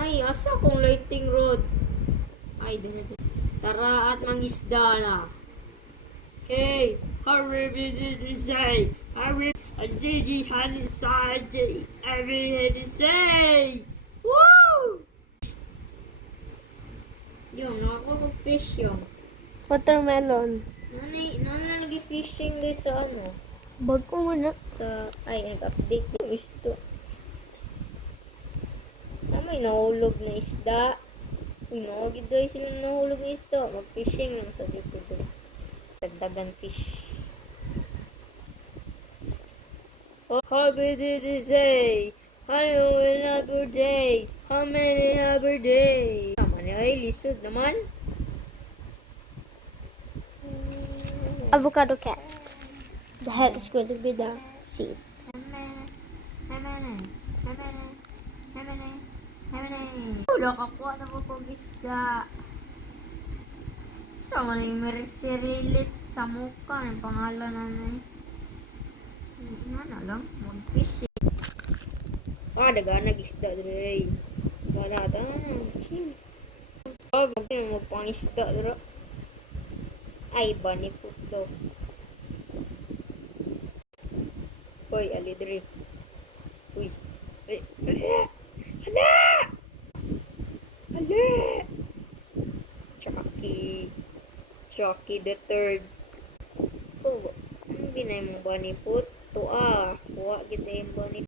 Ay, asa kong lighting rod? Ay, tara at mangisda na. Okay, hurry, busy say. Hurry, Aziji had inside every head to say. Woo! Yung, nakakapag-fish yung. Watermelon. Nani fishing guys sa ano? Bag ko muna. Ay, nag-update yung isto. May nahulog na isda. Uy, nakagiday sila nahulog na isda. Mag-fishing lang sa dito doon. Dagdagan fish. Oh, how did it say? Hello, another day. How many another day? Naman ay, lisod naman. Avocado cat. The head is going to be the seed. Ulo kakuha na mo kong isda. So, maling sirilit sa mukha ng pangalan na na. Ano lang, mag-fishing. Daga nag-isda dre. Wala ta. Magkano mo pang isda dre. Ay, bunny food to. Hoy, ali dre. Uy. Hala! Hala! Hala! Chucky the third. Oh, ang binay mong bunny food? Kuha kita yung bunny